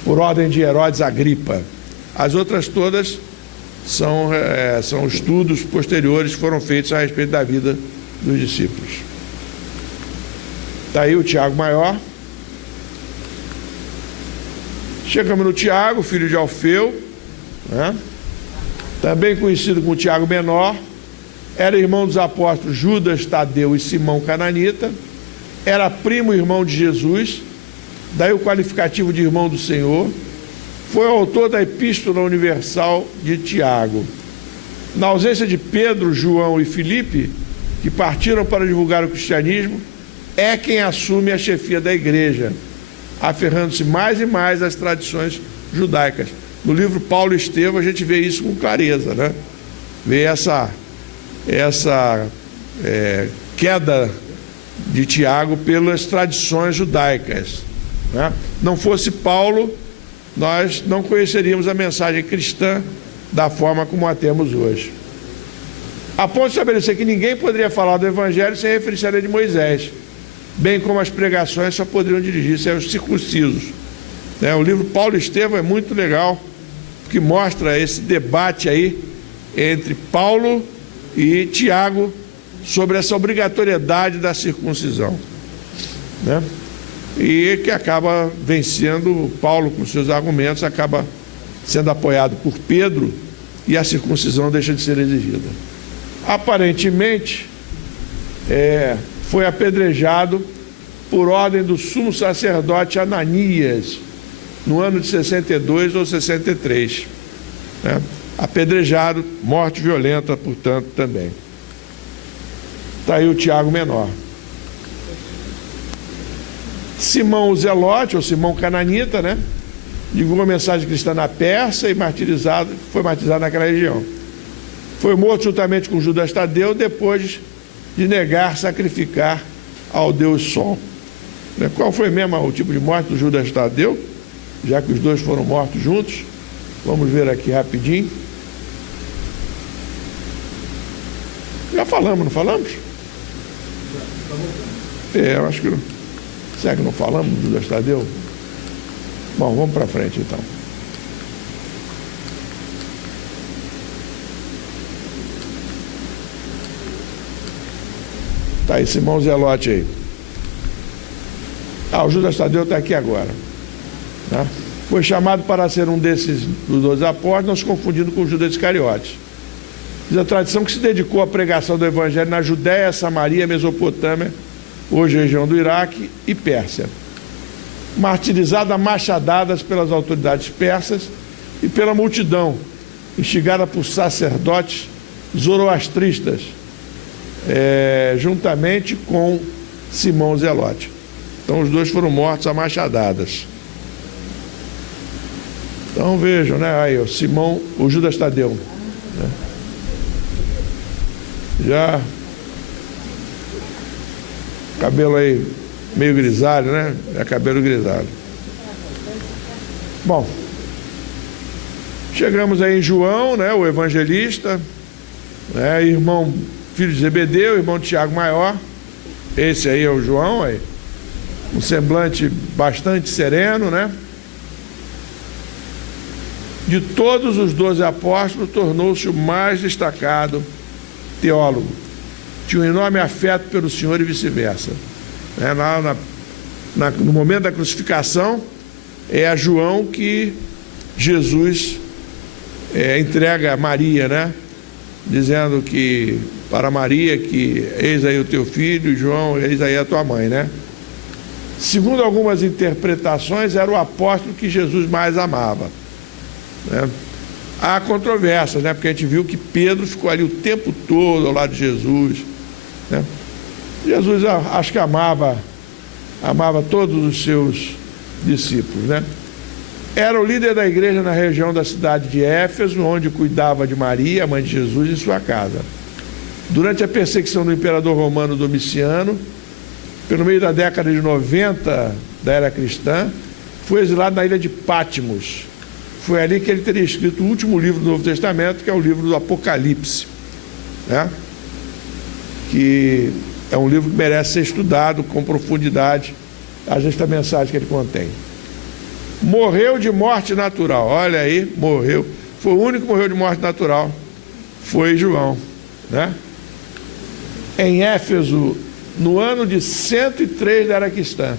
por ordem de Herodes Agripa. As outras todas são estudos posteriores que foram feitos a respeito da vida dos discípulos. Está aí o Tiago Maior. Chegamos no Tiago, filho de Alfeu, né? Também conhecido como Tiago Menor. Era irmão dos apóstolos Judas, Tadeu e Simão Cananita. Era primo e irmão de Jesus, daí o qualificativo de irmão do Senhor. Foi autor da Epístola Universal de Tiago. Na ausência de Pedro, João e Filipe, que partiram para divulgar o cristianismo, é quem assume a chefia da igreja, aferrando-se mais e mais às tradições judaicas. No livro Paulo e Estevão a gente vê isso com clareza, né? Vê essa queda de Tiago pelas tradições judaicas, né? Não fosse Paulo, nós não conheceríamos a mensagem cristã da forma como a temos hoje. A ponto de estabelecer que ninguém poderia falar do Evangelho sem referir-se à lei de Moisés, bem como as pregações só poderiam dirigir-se aos circuncisos, né? O livro Paulo e Estevão é muito legal, porque mostra esse debate aí entre Paulo e Tiago sobre essa obrigatoriedade da circuncisão, né? E que acaba vencendo Paulo com seus argumentos, acaba sendo apoiado por Pedro e a circuncisão deixa de ser exigida. Aparentemente, foi apedrejado por ordem do sumo sacerdote Ananias, no ano de 62 ou 63, né? Apedrejado, morte violenta, portanto, também. Está aí o Tiago Menor. Simão o Zelote, ou Simão Cananita, né? Divulgou a mensagem cristã na Pérsia e foi martirizado naquela região. Foi morto juntamente com Judas Tadeu, depois de negar sacrificar ao Deus Sol. Qual foi mesmo o tipo de morte do Judas Tadeu? Já que os dois foram mortos juntos, vamos ver aqui rapidinho. Já falamos, não falamos? Eu acho que... Será que não falamos do Judas Tadeu? Bom, vamos para frente então. Está aí, Simão Zelote aí. O Judas Tadeu está aqui agora, né? Foi chamado para ser um dos 12 apóstolos, não se confundindo com Judas Iscariotes. Diz a tradição que se dedicou à pregação do Evangelho na Judéia, Samaria, Mesopotâmia, hoje região do Iraque, e Pérsia. Martirizado a machadadas pelas autoridades persas e pela multidão, instigada por sacerdotes zoroastristas, juntamente com Simão Zelote. Então os dois foram mortos a machadadas. Então vejam, né? Aí o Judas Tadeu, né? Já cabelo aí meio grisalho, né? É cabelo grisalho. Bom, chegamos aí em João, né? O evangelista, irmão, filho de Zebedeu, irmão de Tiago maior. Esse aí é o João, aí, um semblante bastante sereno, né? De todos os 12 apóstolos, tornou-se o mais destacado teólogo. Tinha um enorme afeto pelo Senhor e vice-versa. No momento da crucificação, é a João que Jesus entrega a Maria, né? Dizendo que para Maria que eis aí o teu filho, e João, eis aí a tua mãe, né? Segundo algumas interpretações, era o apóstolo que Jesus mais amava, né? Há controvérsias, né? Porque a gente viu que Pedro ficou ali o tempo todo ao lado de Jesus, né? Jesus, acho que amava todos os seus discípulos, né? Era o líder da igreja na região da cidade de Éfeso, onde cuidava de Maria, a mãe de Jesus, em sua casa. Durante a perseguição do imperador romano Domiciano, pelo meio da década de 90 da era cristã, foi exilado na ilha de Patmos. Foi ali que ele teria escrito o último livro do Novo Testamento, que é o livro do Apocalipse, né? Que é um livro que merece ser estudado com profundidade, a esta mensagem que ele contém. Morreu de morte natural, olha aí, morreu. Foi o único que morreu de morte natural, foi João, né? Em Éfeso, no ano de 103 da era cristã.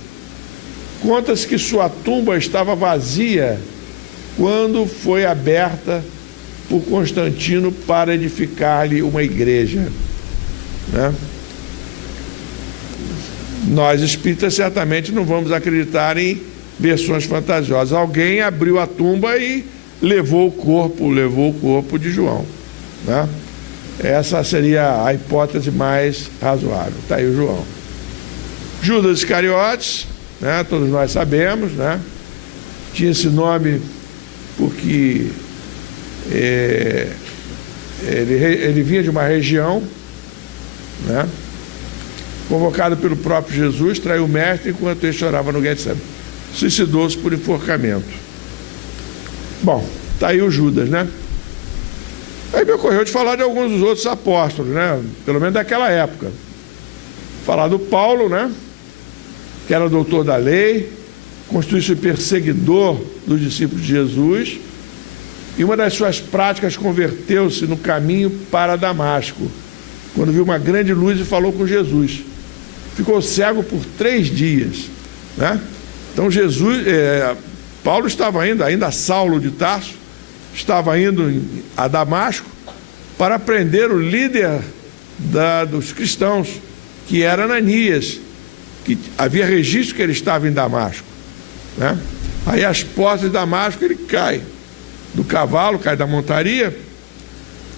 Conta-se que sua tumba estava vazia quando foi aberta por Constantino para edificar-lhe uma igreja, né? Nós espíritas certamente não vamos acreditar em versões fantasiosas. Alguém abriu a tumba e levou o corpo de João, né? Essa seria a hipótese mais razoável. Está aí o João. Judas Iscariotes, né? Todos nós sabemos, né? Tinha esse nome porque ele vinha de uma região, né? Convocado pelo próprio Jesus, traiu o mestre enquanto ele chorava no Getsemane. Suicidou-se por enforcamento. Bom, está aí o Judas, né? Aí me ocorreu de falar de alguns dos outros apóstolos, né? Pelo menos daquela época. Falar do Paulo, né? Que era doutor da lei, constituiu-se perseguidor dos discípulos de Jesus, e uma das suas práticas converteu-se no caminho para Damasco, quando viu uma grande luz e falou com Jesus. Ficou cego por 3 dias, né? Então Paulo estava indo, ainda Saulo de Tarso, estava indo a Damasco para prender o líder dos cristãos, que era Ananias, que havia registro que ele estava em Damasco, né? Aí às portas de Damasco ele cai do cavalo, cai da montaria,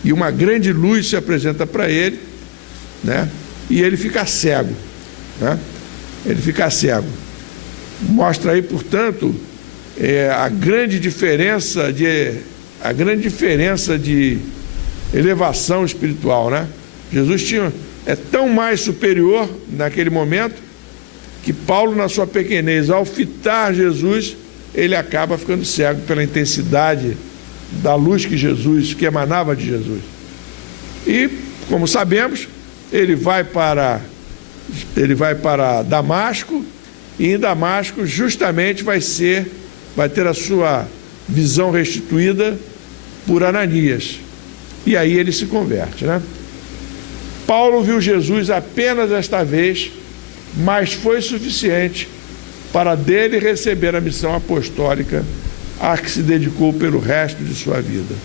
e uma grande luz se apresenta para ele, né? E ele fica cego, né? Ele fica cego. Mostra aí, portanto, a grande diferença de elevação espiritual, né? Jesus é tão mais superior naquele momento que Paulo, na sua pequenez, ao fitar Jesus, ele acaba ficando cego pela intensidade da luz que emanava de Jesus. E, como sabemos, ele vai para Damasco, e em Damasco justamente vai ter a sua visão restituída por Ananias. E aí ele se converte, né? Paulo viu Jesus apenas esta vez, mas foi suficiente para dele receber a missão apostólica a que se dedicou pelo resto de sua vida,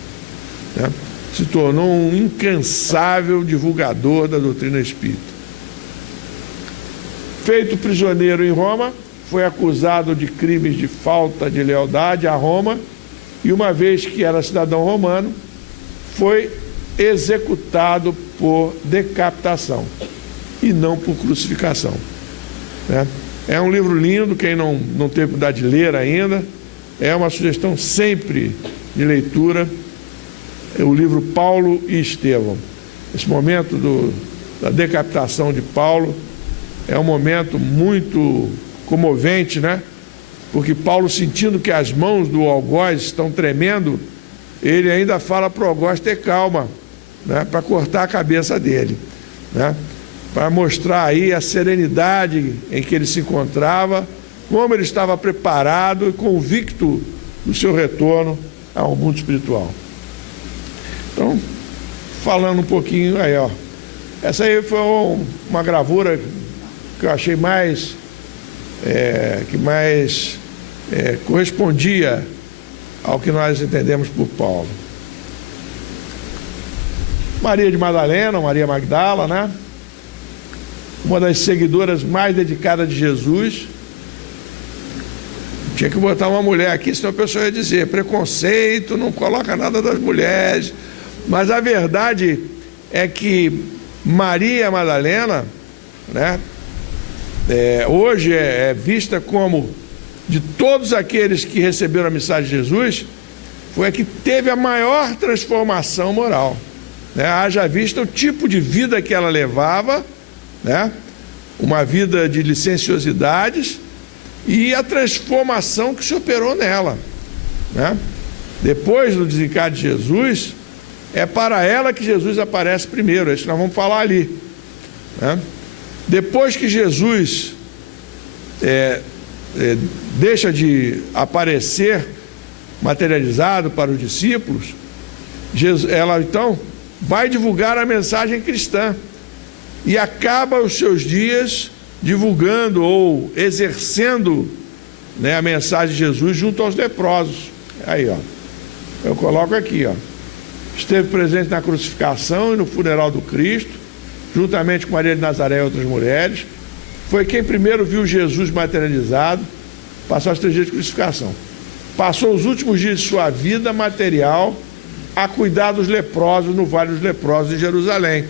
né? Se tornou um incansável divulgador da doutrina espírita. Feito prisioneiro em Roma, foi acusado de crimes de falta de lealdade a Roma, e uma vez que era cidadão romano, foi executado por decapitação e não por crucificação, né? É um livro lindo, quem não teve oportunidade de ler ainda, é uma sugestão sempre de leitura, é o livro Paulo e Estevão. Esse momento da decapitação de Paulo é um momento muito comovente, né? Porque Paulo, sentindo que as mãos do algoz estão tremendo, ele ainda fala para o algoz ter calma, né, para cortar a cabeça dele, né, para mostrar aí a serenidade em que ele se encontrava, como ele estava preparado e convicto do seu retorno ao mundo espiritual. Então, falando um pouquinho aí, ó, essa aí foi uma gravura que eu achei que mais correspondia ao que nós entendemos por Paulo. Maria de Madalena, Maria Magdala, né? Uma das seguidoras mais dedicadas de Jesus. Tinha que botar uma mulher aqui, senão a pessoa ia dizer preconceito, não coloca nada das mulheres. Mas a verdade é que Maria Madalena, né, hoje é vista como, de todos aqueles que receberam a mensagem de Jesus, foi a que teve a maior transformação moral, né? Haja vista o tipo de vida que ela levava, né? Uma vida de licenciosidades, e a transformação que se operou nela, né? Depois do desencarne de Jesus, é para ela que Jesus aparece primeiro, é isso que nós vamos falar ali, né? Depois que Jesus deixa de aparecer materializado para os discípulos, ela então vai divulgar a mensagem cristã e acaba os seus dias divulgando ou exercendo, né, a mensagem de Jesus junto aos leprosos. Aí, ó, eu coloco aqui, ó, esteve presente na crucificação e no funeral do Cristo, juntamente com Maria de Nazaré e outras mulheres. Foi quem primeiro viu Jesus materializado, passou os 3 dias de crucificação. Passou os últimos dias de sua vida material a cuidar dos leprosos no Vale dos Leprosos de Jerusalém,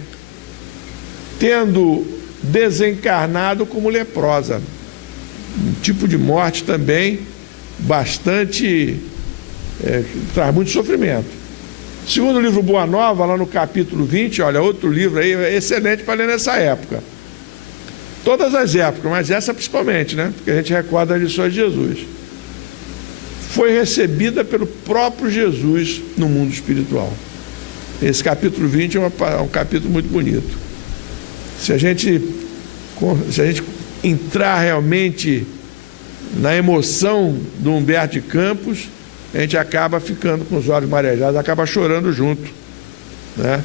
tendo desencarnado como leprosa. Um tipo de morte também bastante, traz muito sofrimento. Segundo o livro Boa Nova, lá no capítulo 20, olha, outro livro aí, excelente para ler nessa época. Todas as épocas, mas essa principalmente, né? Porque a gente recorda as lições de Jesus. Foi recebida pelo próprio Jesus no mundo espiritual. Esse capítulo 20 é um capítulo muito bonito. Se a gente entrar realmente na emoção do Humberto de Campos, a gente acaba ficando com os olhos marejados, acaba chorando junto, né,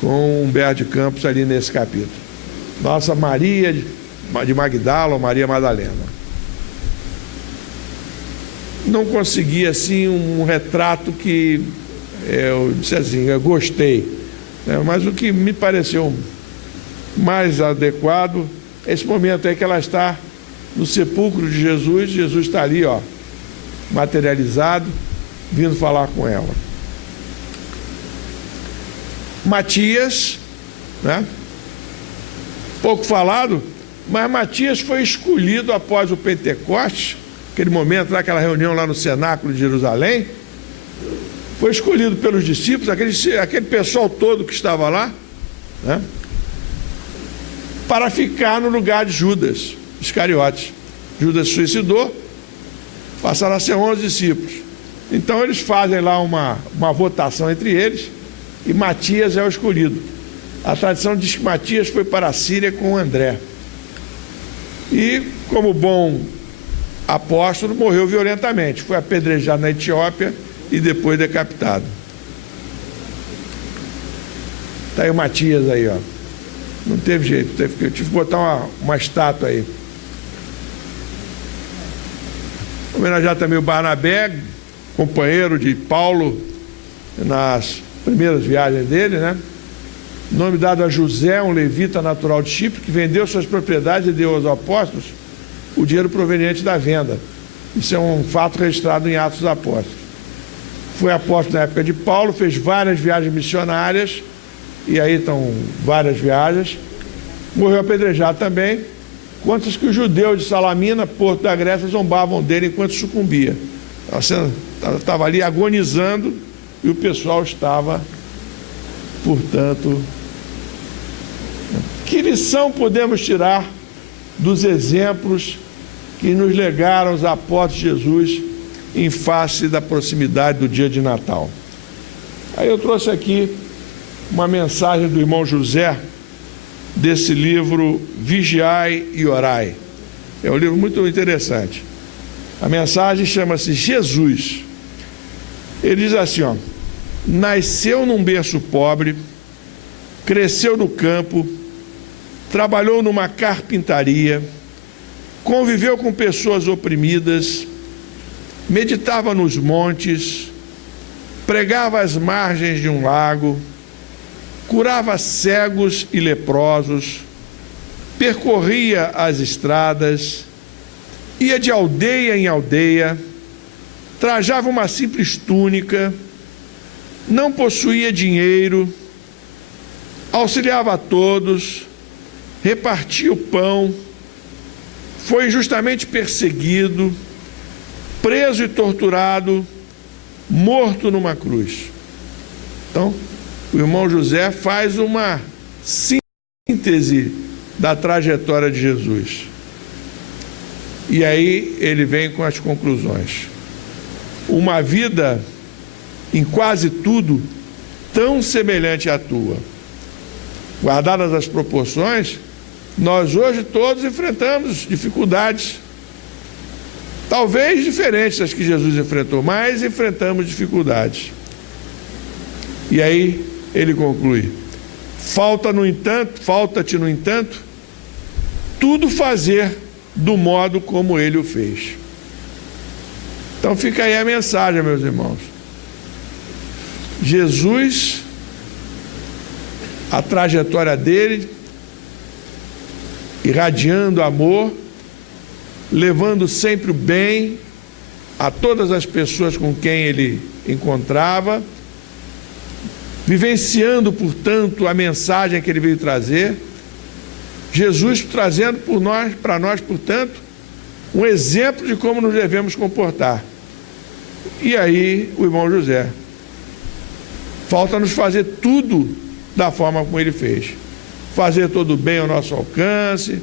com o Humberto de Campos ali nesse capítulo. Nossa Maria de Magdala, ou Maria Madalena. Não consegui assim um retrato que eu disse assim, eu gostei, né, mas o que me pareceu mais adequado é esse momento aí que ela está no sepulcro de Jesus. Jesus está ali, ó, materializado, vindo falar com ela. Matias, né? Pouco falado, mas Matias foi escolhido após o Pentecostes, aquele momento lá, aquela reunião lá no cenáculo de Jerusalém, foi escolhido pelos discípulos, aquele pessoal todo que estava lá, né, para ficar no lugar de Judas Iscariotes. Judas se suicidou, passaram a ser 11 discípulos. Então eles fazem lá uma votação entre eles, e Matias é o escolhido. A tradição diz que Matias foi para a Síria com André. E, como bom apóstolo, morreu violentamente. Foi apedrejado na Etiópia e depois decapitado. Está aí o Matias aí, ó. Não teve jeito, eu tive que botar uma estátua aí. Homenagear também o Barnabé, companheiro de Paulo nas primeiras viagens dele, né? Nome dado a José, um levita natural de Chipre, que vendeu suas propriedades e deu aos apóstolos o dinheiro proveniente da venda. Isso é um fato registrado em Atos dos Apóstolos. Foi apóstolo na época de Paulo, fez várias viagens missionárias, e aí estão várias viagens. Morreu apedrejado também, quantos que os judeus de Salamina, porto da Grécia, zombavam dele enquanto sucumbia. Estava ali agonizando e o pessoal estava, portanto... Que lição podemos tirar dos exemplos que nos legaram os apóstolos de Jesus em face da proximidade do dia de Natal? Aí eu trouxe aqui uma mensagem do irmão José, desse livro Vigiai e Orai. É um livro muito interessante. A mensagem chama-se Jesus. Ele diz assim, ó: nasceu num berço pobre, cresceu no campo, trabalhou numa carpintaria, conviveu com pessoas oprimidas, meditava nos montes, pregava às margens de um lago, curava cegos e leprosos, percorria as estradas, ia de aldeia em aldeia, trajava uma simples túnica, não possuía dinheiro, auxiliava a todos, repartia o pão, foi injustamente perseguido, preso e torturado, morto numa cruz. Então, o irmão José faz uma síntese da trajetória de Jesus. E aí ele vem com as conclusões. Uma vida, em quase tudo, tão semelhante à tua. Guardadas as proporções, nós hoje todos enfrentamos dificuldades, talvez diferentes das que Jesus enfrentou, mas enfrentamos dificuldades. E aí ele conclui: falta-te, no entanto, tudo fazer do modo como ele o fez. Então fica aí a mensagem, meus irmãos. Jesus, a trajetória dele, irradiando amor, levando sempre o bem a todas as pessoas com quem ele encontrava, vivenciando, portanto, a mensagem que ele veio trazer. Jesus trazendo para nós, portanto, um exemplo de como nos devemos comportar. E aí, o irmão José: falta-nos fazer tudo da forma como ele fez. Fazer todo o bem ao nosso alcance,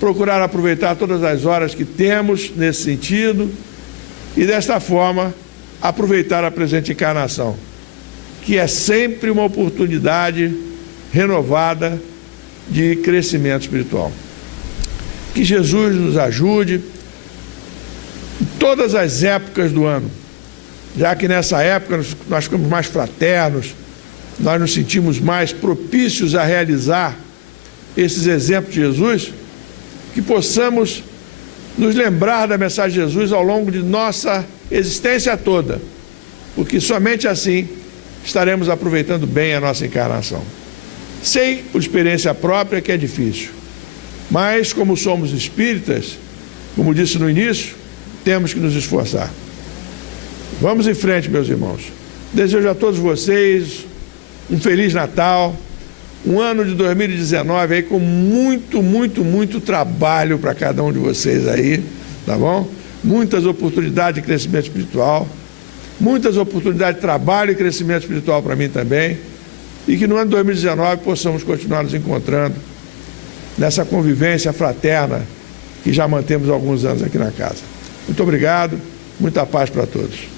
procurar aproveitar todas as horas que temos nesse sentido, e desta forma aproveitar a presente encarnação, que é sempre uma oportunidade renovada de crescimento espiritual. Que Jesus nos ajude em todas as épocas do ano, já que nessa época nós ficamos mais fraternos, nós nos sentimos mais propícios a realizar esses exemplos de Jesus, que possamos nos lembrar da mensagem de Jesus ao longo de nossa existência toda, porque somente assim estaremos aproveitando bem a nossa encarnação. Sei, por experiência própria, que é difícil, mas como somos espíritas, como disse no início, temos que nos esforçar. Vamos em frente, meus irmãos. Desejo a todos vocês um Feliz Natal, um ano de 2019 aí com muito trabalho para cada um de vocês aí, tá bom? Muitas oportunidades de crescimento espiritual, muitas oportunidades de trabalho e crescimento espiritual para mim também, e que no ano de 2019 possamos continuar nos encontrando nessa convivência fraterna que já mantemos há alguns anos aqui na casa. Muito obrigado, muita paz para todos.